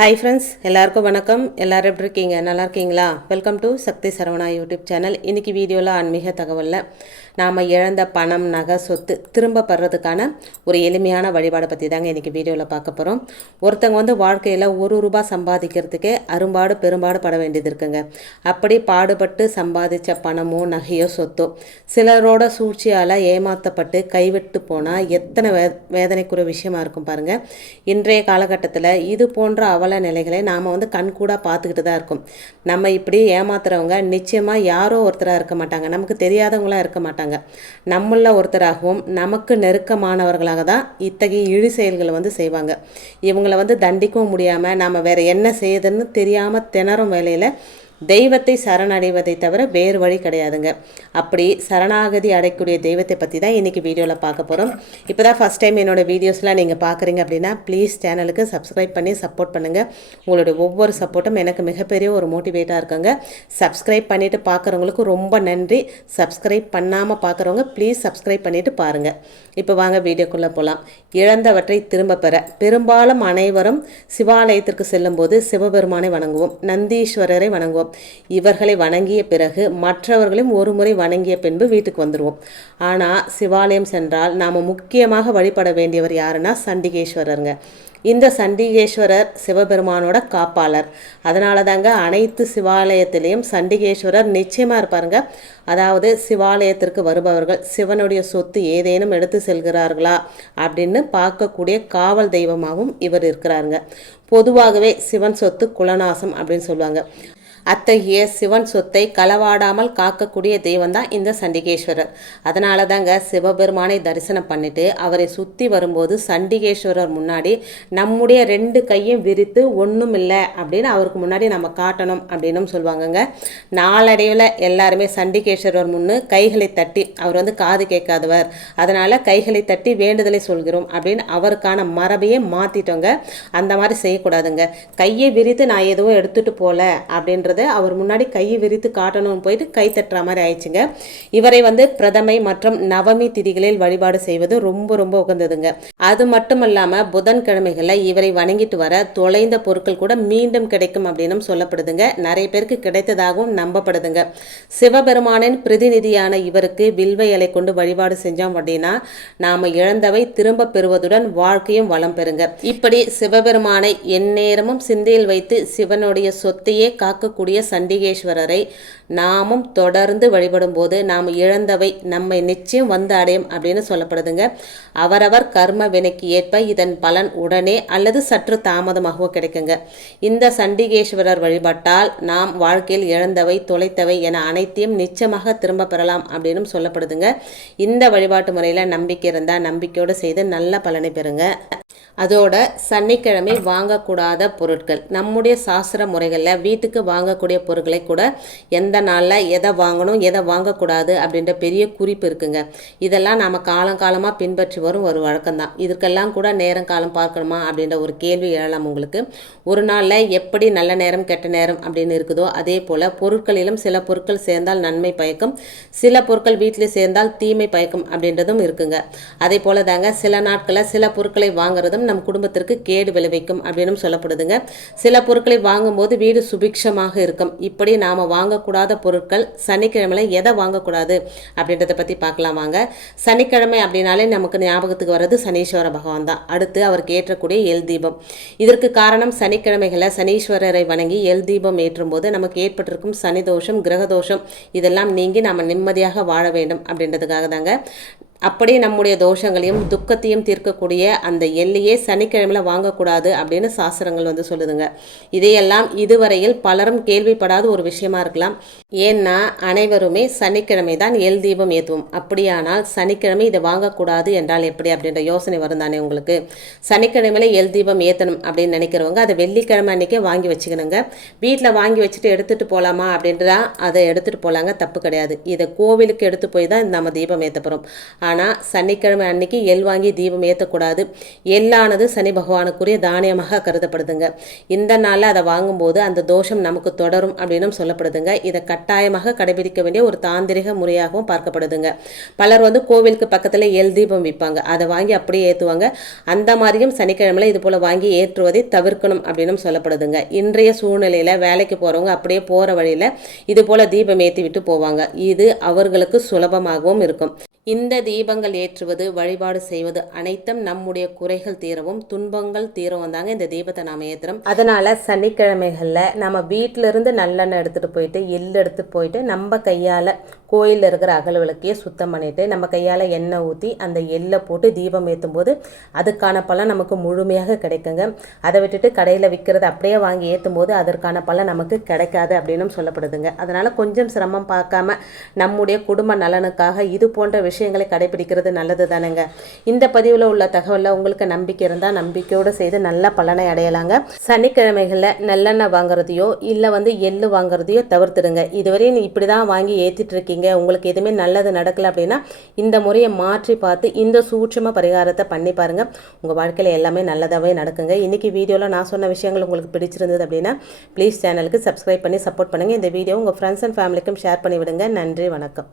Hi friends எல்லாருக்கும் வணக்கம். எல்லோரும் எப்படி இருக்கீங்க? நல்லா இருக்கீங்களா? Welcome to Sakthi Saravana YouTube channel. இன்றைக்கி வீடியோவில் ஆன்மீக தகவலில் நாம் இழந்த பணம் நகை சொத்து திரும்ப பெறதுக்கான ஒரு எளிமையான வழிபாடை பற்றி தாங்க இன்றைக்கி வீடியோவில் பார்க்க போகிறோம் ஒருத்தங்க வந்து வாழ்க்கையில் ஒரு ரூபாய் சம்பாதிக்கிறதுக்கே அரும்பாடு பெரும்பாடு பட வேண்டியது இருக்குங்க. அப்படி பாடுபட்டு சம்பாதிச்ச பணமோ நகையோ சொத்தோ சிலரோட சூழ்ச்சியால் ஏமாற்றப்பட்டு கைவிட்டு போனால் எத்தனை வே வேதனைக்குரிய விஷயமா இருக்கும் பாருங்கள் இன்றைய காலகட்டத்தில் இது போன்ற அவல நிலைகளை நாம் வந்து கண்கூடாக பார்த்துக்கிட்டு தான் இருக்கோம். நம்ம இப்படி ஏமாத்துறவங்க நிச்சயமாக யாரோ ஒருத்தராக இருக்க மாட்டாங்க. நமக்கு தெரியாதவங்களாக இருக்க மாட்டாங்க. நம்மள ஒருத்தராகவும் நமக்கு நெருக்கமானவர்களாக தான் இத்தகைய இழி செயல்களை வந்து செய்வாங்க. இவங்களை வந்து தண்டிக்கவும் முடியாமல் நாம் வேறு என்ன செய்யுதுன்னு தெரியாமல் திணறும் வேலையில் தெய்வத்தை சரணடைவதை தவிர வேறு வழி கிடையாதுங்க. அப்படி சரணாகதி அடையக்கூடிய தெய்வத்தை பற்றி தான் இன்றைக்கி வீடியோவில் பார்க்க போகிறோம் இப்போ தான் ஃபஸ்ட் டைம் என்னோடய வீடியோஸ்லாம் நீங்கள் பார்க்குறீங்க அப்படின்னா ப்ளீஸ் சேனலுக்கு சப்ஸ்கிரைப் பண்ணி சப்போர்ட் பண்ணுங்கள் உங்களுடைய ஒவ்வொரு சப்போர்ட்டும் எனக்கு மிகப்பெரிய ஒரு மோட்டிவேட்டாக இருக்குங்க. சப்ஸ்கிரைப் பண்ணிவிட்டு பார்க்குறவங்களுக்கு ரொம்ப நன்றி. சப்ஸ்கிரைப் பண்ணாமல் பார்க்குறவங்க ப்ளீஸ் சப்ஸ்கிரைப் பண்ணிவிட்டு பாருங்கள் இப்போ வாங்க வீடியோக்குள்ளே போகலாம் இழந்தவற்றை திரும்ப பெற. பெரும்பாலும் அனைவரும் சிவாலயத்திற்கு செல்லும்போது சிவபெருமானை வணங்குவோம். நந்தீஸ்வரரை வணங்குவோம். இவர்களை வணங்கிய பிறகு மற்றவர்களையும் ஒரு முறை வணங்கிய பின்பு வீட்டுக்கு வந்துடுவோம் ஆனால் சிவாலயம் சென்றால் நாம் முக்கியமாக வழிபட வேண்டியவர் யாருன்னா சண்டிகேஸ்வரருங்க. இந்த சண்டிகேஸ்வரர் சிவபெருமானோட காப்பாளர். அதனால தாங்க அனைத்து சிவாலயத்திலையும் சண்டிகேஸ்வரர் நிச்சயமாக இருப்பாருங்க. அதாவது சிவாலயத்திற்கு வருபவர்கள் சிவனுடைய சொத்து ஏதேனும் எடுத்து செல்கிறார்களா அப்படின்னு பார்க்கக்கூடிய காவல் தெய்வமாகவும் இவர் இருக்கிறாருங்க. பொதுவாகவே சிவன் சொத்து குலநாசம் அப்படின்னு சொல்லுவாங்க. அத்தகைய சிவன் சொத்தை களவாடாமல் காக்கக்கூடிய தெய்வம் தான் இந்த சண்டிகேஸ்வரர். அதனால தாங்க சிவபெருமானை தரிசனம் பண்ணிட்டு அவரை சுற்றி வரும்போது சண்டிகேஸ்வரர் முன்னாடி நம்முடைய ரெண்டு கையும் விரித்து ஒன்றும் இல்லை அப்படின்னு அவருக்கு முன்னாடி நம்ம காட்டணும் அப்படின்னு சொல்லுவாங்கங்க நாளடைவில் எல்லாருமே சண்டிகேஸ்வரர் முன்னு கைகளை தட்டி அவர் வந்து காது கேட்காதவர். அதனால் கைகளை தட்டி வேண்டுதலை சொல்கிறோம் அப்படின்னு அவருக்கான மரபையே மாற்றிட்டோங்க அந்த மாதிரி செய்யக்கூடாதுங்க. கையை விரித்து நான் எதுவும் எடுத்துகிட்டு போகல அப்படின்ற அப்படின்றத அவர் முன்னாடி கையை விரித்து காட்டணும்னு போயிட்டு கை தட்டுற மாதிரி ஆயிடுச்சுங்க. இவரை வந்து பிரதமை மற்றும் நவமி திதிகளில் வழிபாடு செய்வது ரொம்ப ரொம்ப உகந்ததுங்க. அது மட்டும் இல்லாமல் புதன்கிழமைகளில் இவரை வணங்கிட்டு வர தொலைந்த பொருட்கள் கூட மீண்டும் கிடைக்கும் அப்படின்னு சொல்லப்படுதுங்க. நிறைய பேருக்கு கிடைத்ததாகவும் நம்பப்படுதுங்க. சிவபெருமானின் பிரதிநிதியான இவருக்கு வில்வ இலை கொண்டு வழிபாடு செஞ்சோம் அப்படின்னா நாம இழந்தவை திரும்ப பெறுவதுடன் வாழ்க்கையும் வளம் பெறுங்க. இப்படி சிவபெருமானை எந்நேரமும் சிந்தையில் வைத்து சிவனுடைய சொத்தையே காக்க இருக்கக்கூடிய சண்டிகேஸ்வரரை நாமும் தொடர்ந்து வழிபடும் போது நாம் இழந்தவை நம்மை நிச்சயம் வந்து அடையும் அப்படின்னு சொல்லப்படுதுங்க. அவரவர் கர்ம வினைக்கு ஏற்ப இதன் பலன் உடனே அல்லது சற்று தாமதமாகவோ கிடைக்குங்க. இந்த சண்டிகேஸ்வரர் வழிபட்டால் நாம் வாழ்க்கையில் இழந்தவை தொலைத்தவை என அனைத்தையும் நிச்சயமாக திரும்ப பெறலாம் அப்படின்னு சொல்லப்படுதுங்க. இந்த வழிபாட்டு முறையில் நம்பிக்கை இருந்தால் நம்பிக்கையோடு செய்து நல்ல பலனை பெறுங்க. அதோட சனிக்கிழமை வாங்கக்கூடாத பொருட்கள். நம்முடைய சாஸ்திர முறைகளில் வீட்டுக்கு வாங்க வாங்கக்கூடிய பொருட்களை கூட எந்த நாளில் எதை வாங்கணும் எதை வாங்கக்கூடாது அப்படின்ற பெரிய குறிப்பு இருக்குங்க. இதெல்லாம் நாம் காலங்காலமாக பின்பற்றி வரும் ஒரு வழக்கம்தான். இதற்கெல்லாம் கூட நேரம் காலம் பார்க்கணுமா அப்படின்ற ஒரு கேள்வி எழலாம் உங்களுக்கு. ஒரு நாளில் எப்படி நல்ல நேரம் கெட்ட நேரம் அப்படின்னு இருக்குதோ அதே போல் பொருட்களிலும் சில பொருட்கள் சேர்ந்தால் நன்மை பயக்கும் சில பொருட்கள் வீட்டில் சேர்ந்தால் தீமை பயக்கும் அப்படின்றதும் இருக்குங்க. அதே போல் தாங்க சில நாட்களில் சில பொருட்களை வாங்குறதும் நம் குடும்பத்திற்கு கேடு விளைவிக்கும் அப்படின்னு சொல்லப்படுதுங்க. சில பொருட்களை வாங்கும்போது வீடு சுபிக்ஷமாக இருக்கும். இப்படி நாம் வாங்கக்கூடாத பொருட்கள் சனிக்கிழமையில் எதை வாங்கக்கூடாது அப்படின்றத பற்றி பார்க்கலாம் வாங்க. சனிக்கிழமை அப்படின்னாலே நமக்கு ஞாபகத்துக்கு வர்றது சனீஸ்வர பகவான் தான். அடுத்து அவருக்கு ஏற்றக்கூடிய எல் தீபம். இதற்கு காரணம் சனிக்கிழமைகளை சனீஸ்வரரை வணங்கி எல் தீபம் ஏற்றும் போது நமக்கு ஏற்பட்டிருக்கும் சனி தோஷம் கிரக தோஷம் இதெல்லாம் நீங்கி நம்ம நிம்மதியாக வாழ வேண்டும் அப்படின்றதுக்காக தாங்க அப்படி நம்முடைய தோஷங்களையும் துக்கத்தையும் தீர்க்கக்கூடிய அந்த எல்லையே சனிக்கிழமையில் வாங்கக்கூடாது அப்படின்னு சாஸ்திரங்கள் வந்து சொல்லுதுங்க. இதையெல்லாம் இதுவரையில் பலரும் கேள்விப்படாத ஒரு விஷயமா இருக்கலாம். ஏன்னா அனைவருமே சனிக்கிழமை தான் எல் தீபம் ஏற்றுவோம் அப்படியானால் சனிக்கிழமை இதை வாங்கக்கூடாது என்றால் எப்படி? அப்படின்ற யோசனை வரும் தானே உங்களுக்கு. சனிக்கிழமையில எல் தீபம் ஏற்றணும் அப்படின்னு நினைக்கிறவங்க அதை வெள்ளிக்கிழமை அன்றைக்கே வாங்கி வச்சுக்கணுங்க. வீட்டில் வாங்கி வச்சுட்டு எடுத்துகிட்டு போகலாமா அப்படின்றதா அதை எடுத்துகிட்டு போகலாங்க தப்பு கிடையாது. இதை கோவிலுக்கு எடுத்து போய் தான் நம்ம தீபம் ஏற்ற போகிறோம் ஆனால் சனிக்கிழமை அன்னைக்கு எள் வாங்கி தீபம் ஏற்றக்கூடாது எள்ளானது சனி பகவானுக்குரிய தானியமாக கருதப்படுதுங்க. இந்த நாளில் அதை வாங்கும்போது அந்த தோஷம் நமக்கு தொடரும் அப்படின்னும் சொல்லப்படுதுங்க. இதை கட்டாயமாக கடைபிடிக்க வேண்டிய ஒரு தாந்திரிக முறையாகவும் பார்க்கப்படுதுங்க. பலர் வந்து கோவிலுக்கு பக்கத்தில் எல் தீபம் விற்பாங்க. அதை வாங்கி அப்படியே ஏற்றுவாங்க அந்த மாதிரியும் சனிக்கிழமையில் இது போல் வாங்கி ஏற்றுவதை தவிர்க்கணும் அப்படின்னும் சொல்லப்படுதுங்க. இன்றைய சூழ்நிலையில் வேலைக்கு போகிறவங்க அப்படியே போகிற வழியில் இது போல் தீபம் ஏற்றி விட்டு போவாங்க. இது அவர்களுக்கு சுலபமாகவும் இருக்கும். இந்த தீபங்கள் ஏற்றுவது வழிபாடு செய்வது அனைத்தும் நம்முடைய குறைகள் தீரவும் துன்பங்கள் தீரவும் தாங்க இந்த தீபத்தை நாம் ஏற்றுறோம் அதனால சனிக்கிழமைகளில் நம்ம வீட்டிலிருந்து நல்லெண்ணெய் எடுத்துகிட்டு போயிட்டு எள்ளு எடுத்துகிட்டு போயிட்டு நம்ம கையால் கோயிலில் இருக்கிற அகல் விளக்கையே சுத்தம் பண்ணிவிட்டு நம்ம கையால் எண்ணெய் ஊற்றி அந்த எள்ளை போட்டு தீபம் ஏற்றும் போது அதுக்கான பலன் நமக்கு முழுமையாக கிடைக்குங்க. அதை விட்டுட்டு கடையில் விற்கிறத அப்படியே வாங்கி ஏற்றும் போது அதற்கான பலன் நமக்கு கிடைக்காது அப்படின்னும் சொல்லப்படுதுங்க. அதனால் கொஞ்சம் சிரமம் பார்க்காம நம்முடைய குடும்ப நலனுக்காக இது போன்ற விஷயங்களை கடைபிடிக்கிறது நல்லது தானேங்க. இந்த பதிவில் உள்ள தகவலில் உங்களுக்கு நம்பிக்கை இருந்தால் நம்பிக்கையோடு செய்து நல்ல பலனை அடையலாங்க. சனிக்கிழமைகளில் நல்லெண்ணெய் வாங்குறதையோ இல்லை வந்து எள்ளு வாங்குறதையோ தவிர்த்துடுங்க. இதுவரையும் இப்படி தான் வாங்கி ஏற்றிட்டு இருக்கீங்க. உங்களுக்கு எதுவுமே நல்லது நடக்கலை அப்படின்னா இந்த முறையை மாற்றி பார்த்து இந்த சூட்சம பரிகாரத்தை பண்ணி பாருங்கள் உங்கள் வாழ்க்கையில் எல்லாமே நல்லதாகவே நடக்குங்க. இன்றைக்கி வீடியோவில் நான் சொன்ன விஷயங்கள் உங்களுக்கு பிடிச்சிருந்தது அப்படின்னா ப்ளீஸ் சேனலுக்கு சப்ஸ்கிரைப் பண்ணி சப்போர்ட் பண்ணுங்கள் இந்த வீடியோ உங்கள் ஃப்ரெண்ட்ஸ் அண்ட் ஃபேமிலிக்கும் ஷேர் பண்ணி விடுங்க நன்றி வணக்கம்.